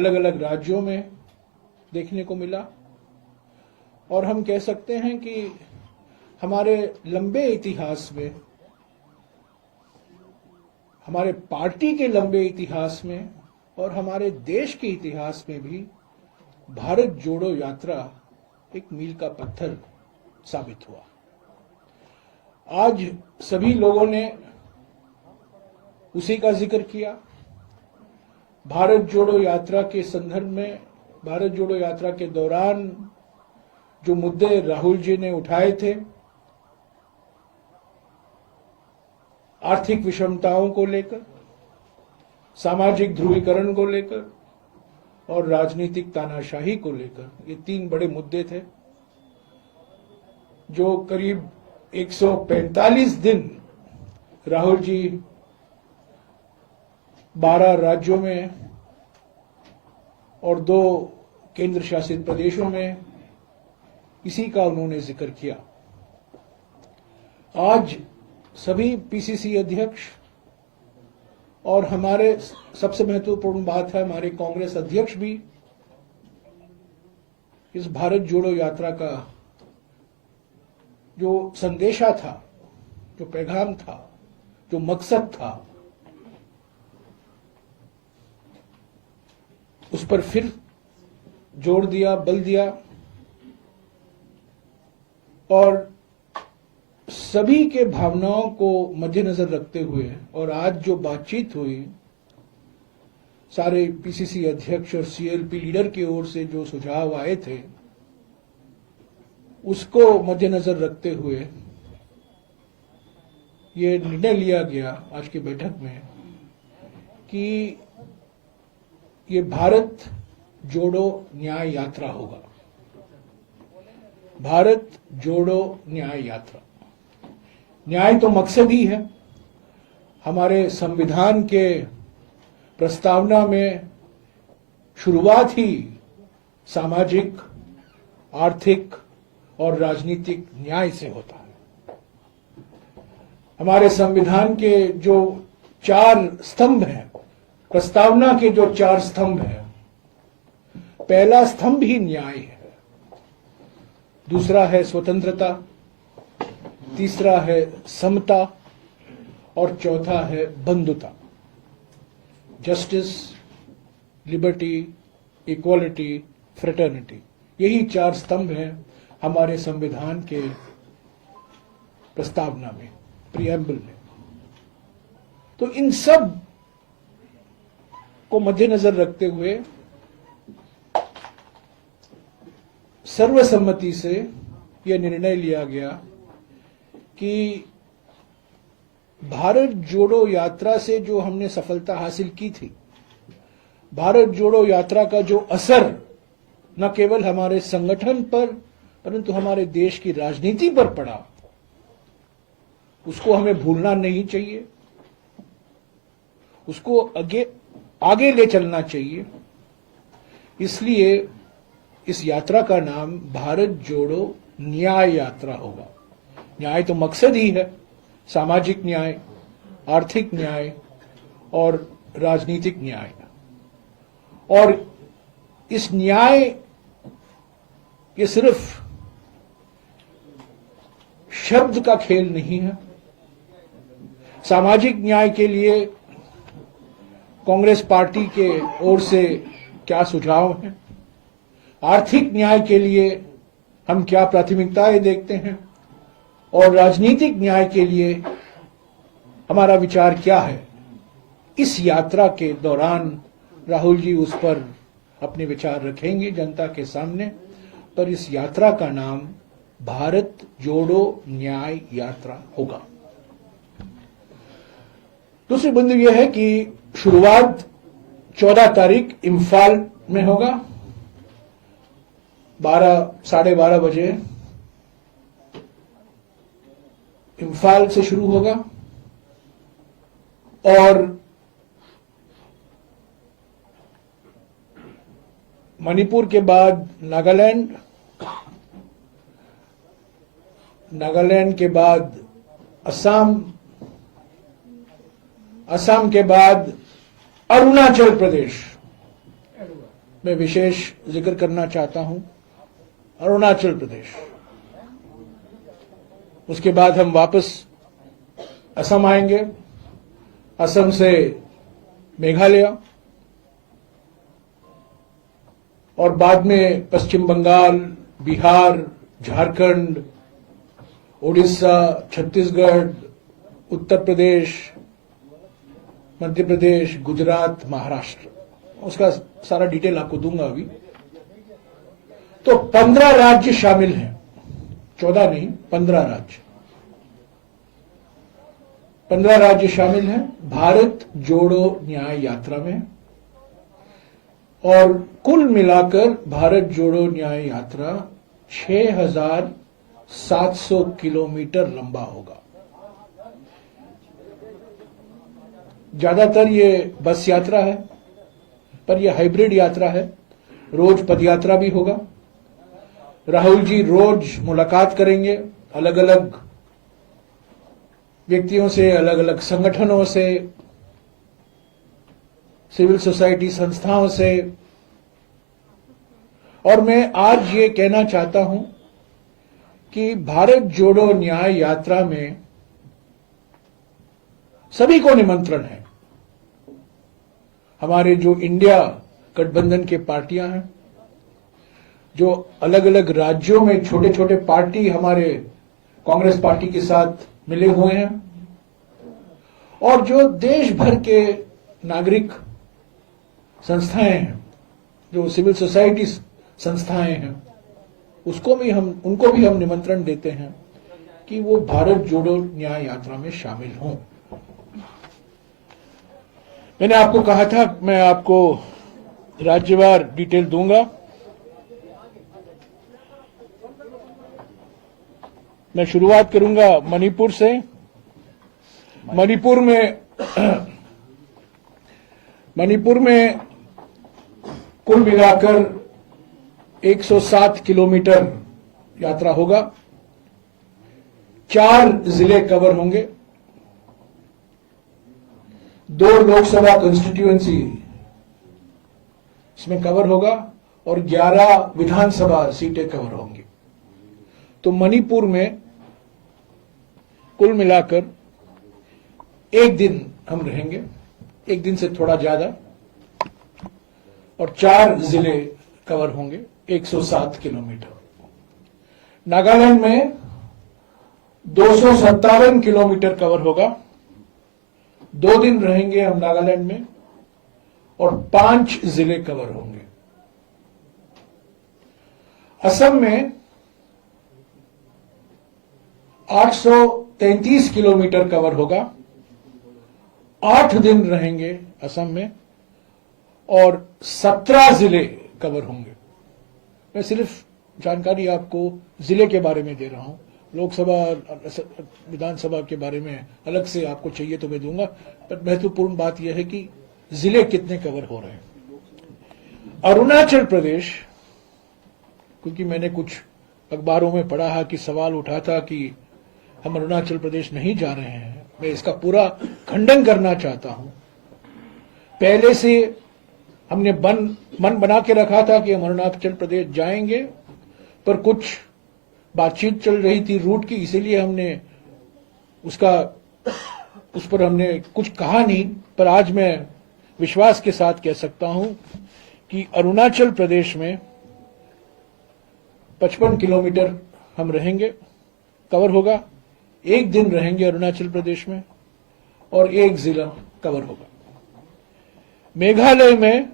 अलग अलग राज्यों में देखने को मिला। और हम कह सकते हैं कि हमारे लंबे इतिहास में, हमारे पार्टी के लंबे इतिहास में और हमारे देश के इतिहास में भी भारत जोड़ो यात्रा एक मील का पत्थर साबित हुआ। आज सभी लोगों ने उसी का जिक्र किया। भारत जोड़ो यात्रा के संदर्भ में, भारत जोड़ो यात्रा के दौरान जो मुद्दे राहुल जी ने उठाए थे, आर्थिक विषमताओं को लेकर, सामाजिक ध्रुवीकरण को लेकर और राजनीतिक तानाशाही को लेकर, ये 3 बड़े मुद्दे थे जो करीब 145 दिन राहुल जी 12 राज्यों में और 2 केंद्र शासित प्रदेशों में इसी का उन्होंने जिक्र किया। आज सभी पीसीसी अध्यक्ष और हमारे सबसे महत्वपूर्ण बात है हमारे कांग्रेस अध्यक्ष भी इस भारत जोड़ो यात्रा का जो संदेशा था, जो पैगाम था, जो मकसद था, उस पर फिर जोर दिया, बल दिया और सभी के भावनाओं को मद्देनजर रखते हुए और आज जो बातचीत हुई, सारे पीसीसी अध्यक्ष और सीएलपी लीडर की ओर से जो सुझाव आए थे, उसको मद्देनजर रखते हुए ये निर्णय लिया गया आज की बैठक में कि ये भारत जोड़ो न्याय यात्रा होगा। भारत जोड़ो न्याय यात्रा, न्याय तो मकसद ही है। हमारे संविधान के प्रस्तावना में शुरुआत ही सामाजिक, आर्थिक और राजनीतिक न्याय से होता है। हमारे संविधान के जो 4 स्तंभ हैं, प्रस्तावना के जो 4 स्तंभ हैं, पहला स्तंभ ही न्याय है, दूसरा है स्वतंत्रता, तीसरा है समता और चौथा है बंधुता। जस्टिस, लिबर्टी, इक्वालिटी, फ्रेटर्निटी, यही 4 स्तंभ हैं हमारे संविधान के प्रस्तावना में, प्रिएम्बल में। तो इन सब को मद्देनजर रखते हुए सर्वसम्मति से यह निर्णय लिया गया कि भारत जोड़ो यात्रा से जो हमने सफलता हासिल की थी, भारत जोड़ो यात्रा का जो असर न केवल हमारे संगठन पर परंतु हमारे देश की राजनीति पर पड़ा, उसको हमें भूलना नहीं चाहिए, उसको आगे ले चलना चाहिए। इसलिए इस यात्रा का नाम भारत जोड़ो न्याय यात्रा होगा। न्याय तो मकसद ही है, सामाजिक न्याय, आर्थिक न्याय और राजनीतिक न्याय। और इस न्याय ये सिर्फ शब्द का खेल नहीं है। सामाजिक न्याय के लिए कांग्रेस पार्टी के ओर से क्या सुझाव हैं, आर्थिक न्याय के लिए हम क्या प्राथमिकताएं देखते हैं और राजनीतिक न्याय के लिए हमारा विचार क्या है, इस यात्रा के दौरान राहुल जी उस पर अपने विचार रखेंगे जनता के सामने। पर इस यात्रा का नाम भारत जोड़ो न्याय यात्रा होगा। दूसरी बिंदु यह है कि शुरुआत 14 तारीख इम्फाल में होगा, 12 साढ़े 12 बजे इम्फाल से शुरू होगा और मणिपुर के बाद नागालैंड, नागालैंड के बाद असम, असम के बाद अरुणाचल प्रदेश मैं विशेष जिक्र करना चाहता हूं अरुणाचल प्रदेश। उसके बाद हम वापस असम आएंगे, असम से मेघालय और बाद में पश्चिम बंगाल, बिहार, झारखंड, उड़ीसा, छत्तीसगढ़, उत्तर प्रदेश, मध्य प्रदेश, गुजरात, महाराष्ट्र। उसका सारा डिटेल आपको दूंगा अभी। तो 15 राज्य शामिल हैं, 14 नहीं, 15 राज्य। 15 राज्य शामिल हैं भारत जोड़ो न्याय यात्रा में, और कुल मिलाकर भारत जोड़ो न्याय यात्रा 6,700 किलोमीटर लंबा होगा। ज्यादातर ये बस यात्रा है, पर यह हाइब्रिड यात्रा है। रोज पदयात्रा भी होगा। राहुल जी रोज मुलाकात करेंगे अलग अलग व्यक्तियों से, अलग अलग संगठनों से, सिविल सोसाइटी संस्थाओं से। और मैं आज ये कहना चाहता हूं कि भारत जोड़ो न्याय यात्रा में सभी को निमंत्रण है। हमारे जो इंडिया गठबंधन के पार्टियां हैं, जो अलग अलग राज्यों में छोटे छोटे पार्टी हमारे कांग्रेस पार्टी के साथ मिले हुए हैं, और जो देश भर के नागरिक संस्थाएं हैं, जो सिविल सोसाइटी संस्थाएं हैं, उनको भी हम निमंत्रण देते हैं कि वो भारत जोड़ो न्याय यात्रा में शामिल हों। मैंने आपको कहा था मैं आपको राज्यवार डिटेल दूंगा। मैं शुरुआत करूंगा मणिपुर से। मणिपुर में कुल मिलाकर 107 किलोमीटर यात्रा होगा। 4 जिले कवर होंगे, 2 लोकसभा कंस्टिट्यूएंसी इसमें कवर होगा और 11 विधानसभा सीटें कवर होंगी। तो मणिपुर में कुल मिलाकर 1 दिन हम रहेंगे, 1 दिन से थोड़ा ज्यादा, और 4 जिले कवर होंगे, 107 किलोमीटर। नागालैंड में 257 किलोमीटर कवर होगा। 2 दिन रहेंगे हम नागालैंड में और 5 जिले कवर होंगे। असम में 833 किलोमीटर कवर होगा। 8 दिन रहेंगे असम में और 17 जिले कवर होंगे। मैं सिर्फ जानकारी आपको जिले के बारे में दे रहा हूं, लोकसभा विधानसभा के बारे में अलग से आपको चाहिए तो मैं दूंगा, पर महत्वपूर्ण बात यह है कि जिले कितने कवर हो रहे हैं। अरुणाचल प्रदेश, क्योंकि मैंने कुछ अखबारों में पढ़ा है कि सवाल उठा था कि हम अरुणाचल प्रदेश नहीं जा रहे हैं, मैं इसका पूरा खंडन करना चाहता हूं। पहले से हमने मन बना के रखा था कि हम अरुणाचल प्रदेश जाएंगे, पर कुछ बातचीत चल रही थी रूट की, इसीलिए हमने उस पर हमने कुछ कहा नहीं। पर आज मैं विश्वास के साथ कह सकता हूं कि अरुणाचल प्रदेश में 55 किलोमीटर हम रहेंगे, कवर होगा। 1 दिन रहेंगे अरुणाचल प्रदेश में और 1 जिला कवर होगा। मेघालय में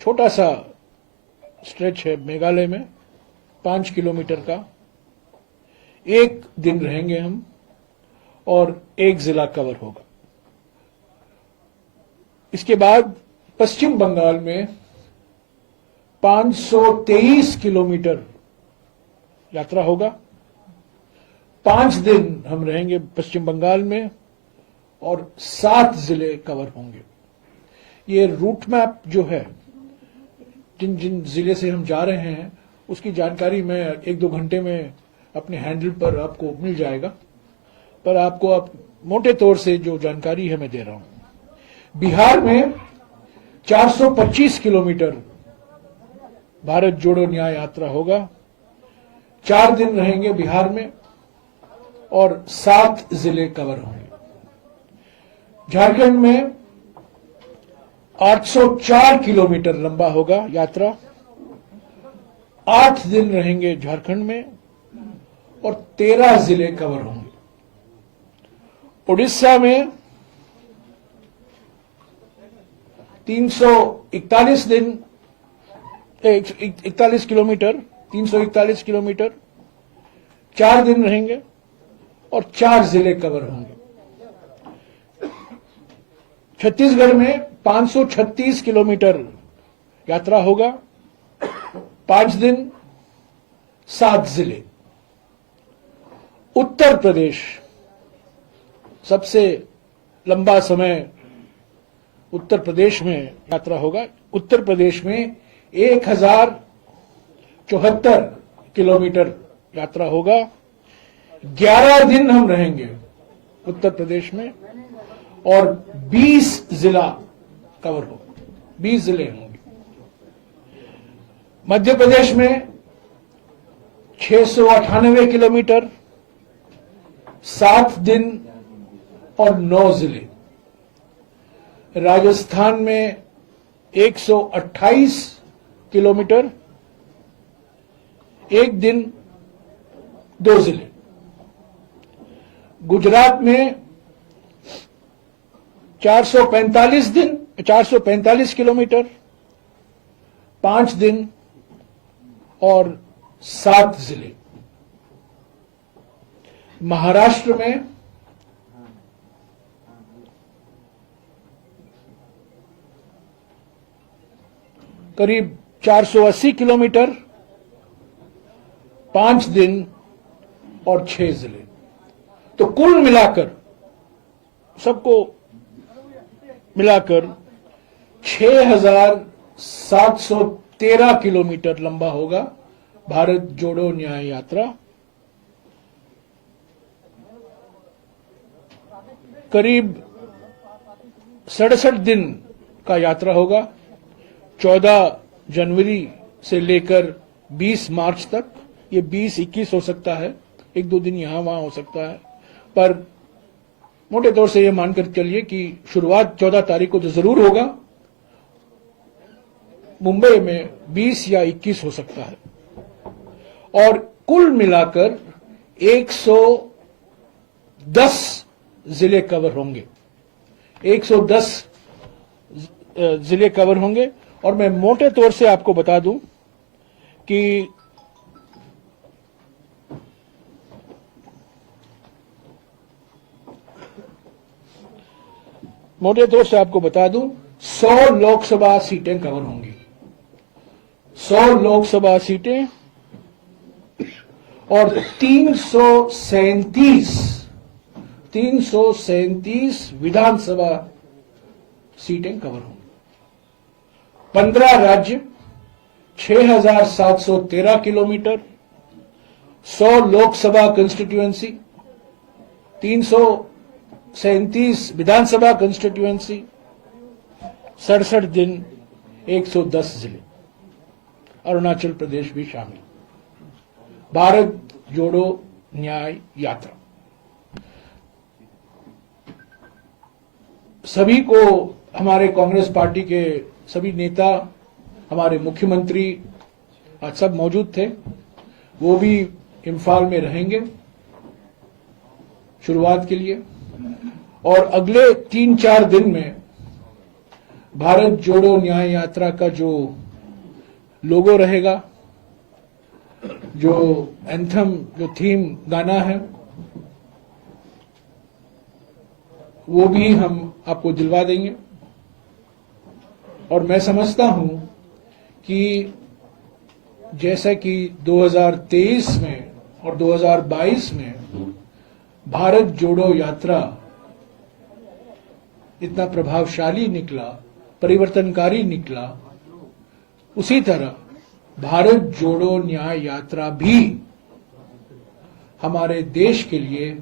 छोटा सा स्ट्रेच है, मेघालय में 5 किलोमीटर का। 1 दिन रहेंगे हम और 1 जिला कवर होगा। इसके बाद पश्चिम बंगाल में 523 किलोमीटर यात्रा होगा। 5 दिन हम रहेंगे पश्चिम बंगाल में और 7 जिले कवर होंगे। ये रूट मैप जो है, जिन जिन जिले से हम जा रहे हैं, उसकी जानकारी मैं 1-2 घंटे में अपने हैंडल पर आपको मिल जाएगा, पर आपको मोटे तौर से जो जानकारी है मैं दे रहा हूं। बिहार में 425 किलोमीटर भारत जोड़ो न्याय यात्रा होगा। 4 दिन रहेंगे बिहार में और 7 जिले कवर होंगे। झारखंड में 804 किलोमीटर लंबा होगा यात्रा। 8 दिन रहेंगे झारखंड में और 13 जिले कवर होंगे। उड़ीसा में 341 दिन 41 किलोमीटर 341 किलोमीटर 4 दिन रहेंगे और 4 जिले कवर होंगे। छत्तीसगढ़ में 536 किलोमीटर यात्रा होगा। 5 दिन 7 जिले। उत्तर प्रदेश सबसे लंबा समय उत्तर प्रदेश में यात्रा होगा। उत्तर प्रदेश में 1074 किलोमीटर यात्रा होगा। 11 दिन हम रहेंगे उत्तर प्रदेश में और 20 जिला कवर होगा। 20 जिले होंगे। मध्य प्रदेश में 698 किलोमीटर, 7 दिन और 9 जिले। राजस्थान में 128 किलोमीटर, 1 दिन 2 जिले। गुजरात में 445 किलोमीटर, 5 दिन और 7 जिले। महाराष्ट्र में करीब 480 किलोमीटर, 5 दिन और 6 जिले। तो कुल मिलाकर सबको मिलाकर 6,713 किलोमीटर लंबा होगा भारत जोड़ो न्याय यात्रा। करीब 67 दिन का यात्रा होगा। 14 जनवरी से लेकर 20 मार्च तक। ये 20-21 हो सकता है, 1-2 दिन यहां वहां हो सकता है, पर मोटे तौर से ये मानकर चलिए कि शुरुआत 14 तारीख को तो जरूर होगा। मुंबई में 20 या 21 हो सकता है और कुल मिलाकर 110 जिले कवर होंगे। 110 जिले कवर होंगे। और मैं मोटे तौर से आपको बता दूं कि मोटे तौर से आपको बता दूं 100 लोकसभा सीटें कवर होंगी। 100 लोकसभा सीटें और 337 विधानसभा सीटें कवर होंगी। 15 राज्य, 6,713 किलोमीटर, 100 लोकसभा कंस्टिट्यूएंसी, 337 विधानसभा कंस्टिट्यूएंसी, 67 दिन, 110 जिले। अरुणाचल प्रदेश भी शामिल। भारत जोड़ो न्याय यात्रा सभी को, हमारे कांग्रेस पार्टी के सभी नेता, हमारे मुख्यमंत्री आज सब मौजूद थे। वो भी इम्फाल में रहेंगे शुरुआत के लिए और अगले 3-4 दिन में भारत जोड़ो न्याय यात्रा का जो लोगो रहेगा, जो एंथम, जो थीम गाना है, वो भी हम आपको दिलवा देंगे। और मैं समझता हूं कि जैसा कि 2023 में और 2022 में भारत जोड़ो यात्रा इतना प्रभावशाली निकला, परिवर्तनकारी निकला, उसी तरह भारत जोड़ो न्याय यात्रा भी हमारे देश के लिए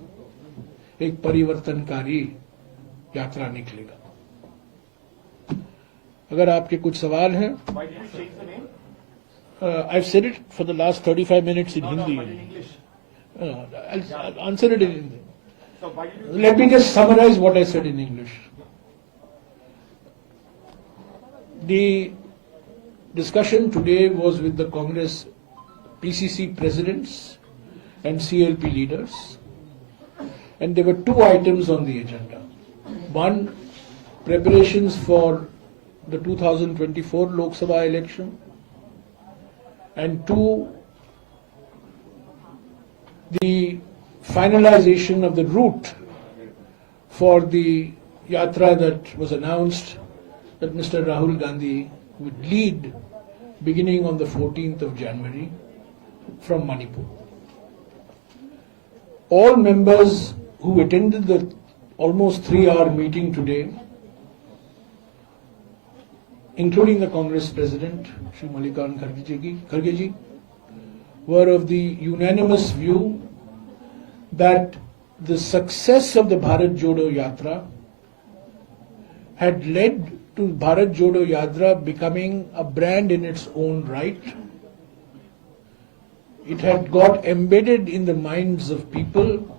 एक परिवर्तनकारी यात्रा निकलेगा। अगर आपके कुछ सवाल हैं, Why did you change the name? I've said it for the last 35 minutes in No, Hindi. but in English. I'll answer it in Hindi. So why did you? Let me just summarize what I said in English. The discussion today was with the Congress PCC presidents and CLP leaders, and there were two items on the agenda. One, preparations for the 2024 Lok Sabha election, and two, the finalization of the route for the yatra that was announced that Mr. Rahul Gandhi would lead beginning on the 14th of January from Manipur. All members who attended the almost 3-hour meeting today, including the Congress President, Shri Mallikarjun Kharge ji, were of the unanimous view that the success of the Bharat Jodo Yatra had led to Bharat Jodo Yatra becoming a brand in its own right. It had got embedded in the minds of people,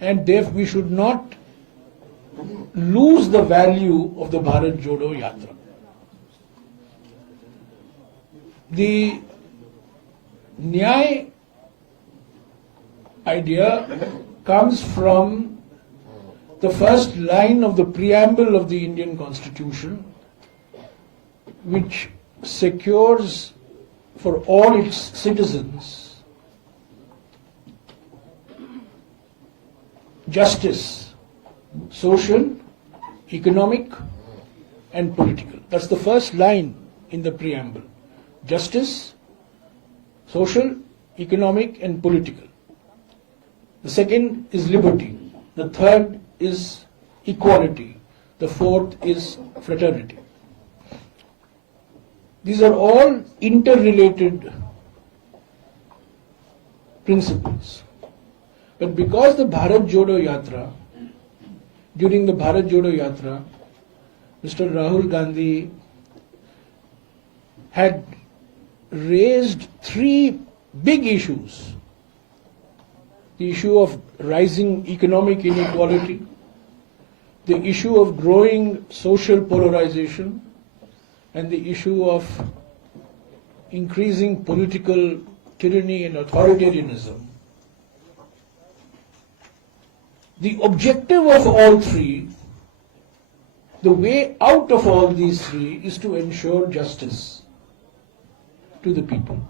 and therefore we should not lose the value of the Bharat Jodo Yatra. The Nyay idea comes from the first line of the preamble of the Indian Constitution, which secures for all its citizens justice, social, economic, and political. That's the first line in the preamble. Justice, social, economic, and political. The second is liberty. The third is equality. The fourth is fraternity. These are all interrelated principles. But because the Bharat Jodo Yatra, during the Bharat Jodo Yatra, Mr. Rahul Gandhi had raised three big issues. The issue of rising economic inequality, the issue of growing social polarization, and the issue of increasing political tyranny and authoritarianism. The objective of all three, the way out of all these three, is to ensure justice to the people.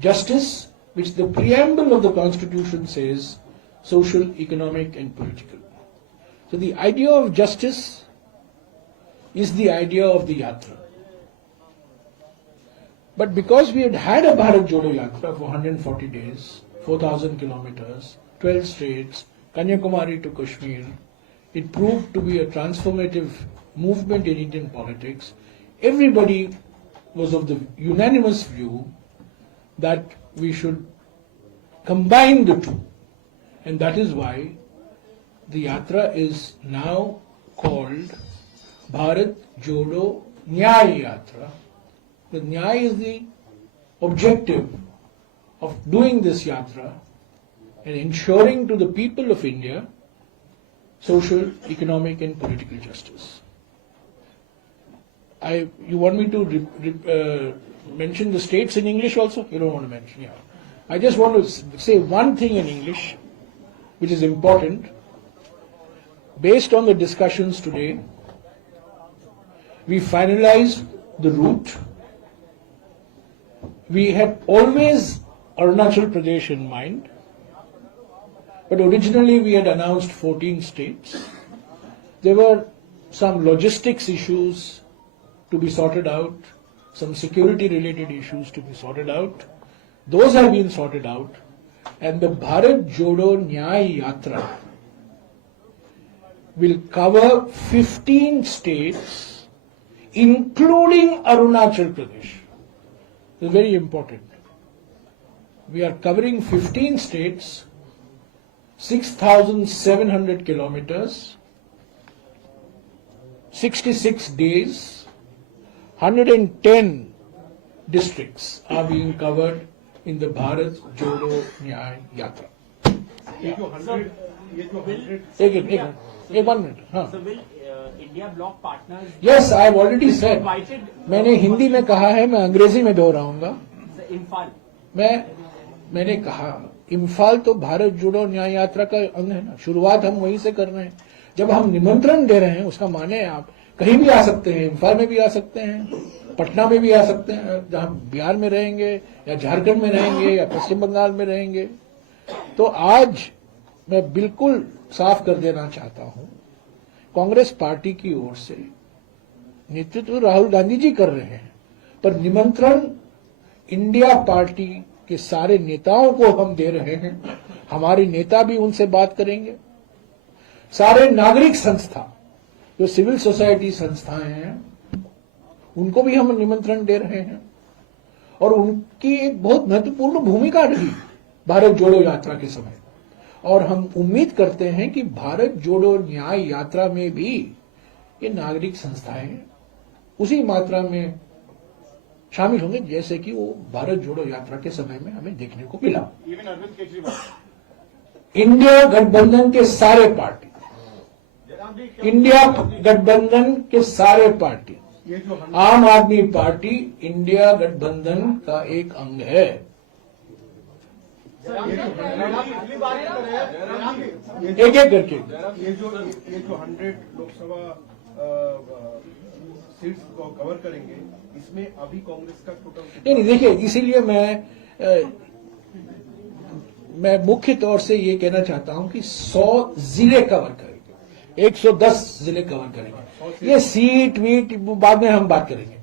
Justice, which the preamble of the Constitution says, social, economic, and political. So the idea of justice is the idea of the Yatra. But because we had a Bharat Jodo Yatra for 140 days, 4,000 kilometers, 12 states, Kanyakumari to Kashmir, it proved to be a transformative movement in Indian politics. Everybody was of the unanimous view that we should combine the two. And that is why the Yatra is now called Bharat Jodo Nyay Yatra. The Nyay is the objective of doing this Yatra and ensuring to the people of India social, economic, and political justice. You want me to mention the states in English also? You don't want to mention, yeah. I just want to say one thing in English, which is important. Based on the discussions today, we finalized the route. We had always Arunachal Pradesh in mind, but originally we had announced 14 states. There were some logistics issues to be sorted out, some security related issues to be sorted out. Those have been sorted out, and the Bharat Jodo Nyay Yatra will cover 15 states, including Arunachal Pradesh. It's very important. We are covering 15 states, 6,700 kilometers, 66 days, 110 districts are being covered in the Bharat Jodo Nyay Yatra. ये जो 100 एक 1 minute. हाँ. So will India bloc partners Yes, I have already said. invited मैंने हिंदी में कहा है, मैं अंग्रेजी में दोहराऊंगा. Imphal? मैंने कहा इम्फाल तो भारत जोड़ो न्याय यात्रा का अंग है ना. शुरुआत हम वहीं से कर रहे हैं. जब हम निमंत्रण दे रहे हैं उसका माने आप कहीं भी आ सकते हैं. इम्फाल में भी आ सकते हैं, पटना में भी आ सकते हैं, जहां बिहार में रहेंगे या झारखंड में रहेंगे या पश्चिम बंगाल में रहेंगे. तो आज मैं बिल्कुल साफ कर देना चाहता हूं, कांग्रेस पार्टी की ओर से नेतृत्व राहुल गांधी जी कर रहे हैं, पर निमंत्रण इंडिया पार्टी के सारे नेताओं को हम दे रहे हैं. हमारे नेता भी उनसे बात करेंगे. सारे नागरिक संस्था, जो सिविल सोसाइटी संस्थाएं हैं, उनको भी हम निमंत्रण दे रहे हैं. और उनकी एक बहुत महत्वपूर्ण भूमिका रही भारत जोड़ो यात्रा के समय. और हम उम्मीद करते हैं कि भारत जोड़ो न्याय यात्रा में भी ये नागरिक संस्थाएं उसी मात्रा में शामिल होंगे जैसे कि वो भारत जोड़ो यात्रा के समय में हमें देखने को मिला. Even Arvind Kejriwal. इंडिया गठबंधन के सारे पार्टी, इंडिया गठबंधन के सारे पार्टी, ये जो आम आदमी पार्टी इंडिया गठबंधन का एक अंग है. एक एक करके. ये जो 100 लोकसभा सीट्स को कवर करेंगे, इसमें अभी कांग्रेस का टोटल नहीं देखिए, इसीलिए मैं मुख्य तौर से ये कहना चाहता हूं कि 100 जिले कवर करेंगे, 110 जिले कवर करेंगे. ये सीट वीट बाद में हम बात करेंगे.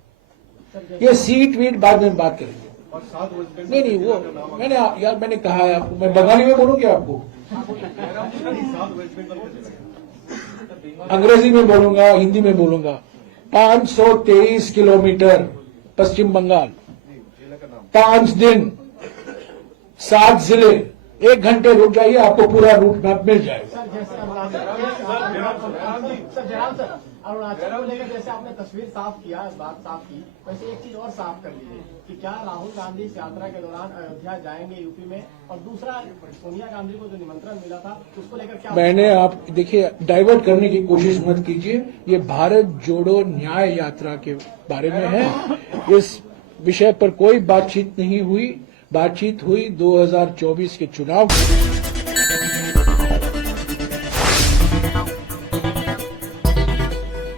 ये सीट वीट बाद में बात करेंगे. और 7 वेस्ट बंगाल नहीं वो मैंने कहा है आपको. मैं बंगाली में बोलूं क्या आपको? 7 वेस्ट बंगाल के जिले. अंग्रेजी में बोलूंगा, हिंदी में बोलूंगा. 523 किलोमीटर पश्चिम बंगाल, 5 दिन, 7 जिले. 1 घंटे रुक जाइए, आपको पूरा रूट मैप मिल जाएगा. सर, अरुणाचल को लेकर जैसे आपने तस्वीर साफ किया, बात साफ की, वैसे एक चीज और साफ कर लीजिए कि क्या राहुल गांधी इस यात्रा के दौरान अयोध्या जाएंगे यूपी में? और दूसरा, सोनिया गांधी को जो निमंत्रण मिला था उसको लेकर क्या मैंने आप देखिए, डाइवर्ट करने की कोशिश मत कीजिए. ये भारत जोड़ो न्याय यात्रा के बारे में है. इस विषय पर कोई बातचीत नहीं हुई. बातचीत हुई 2024 के चुनाव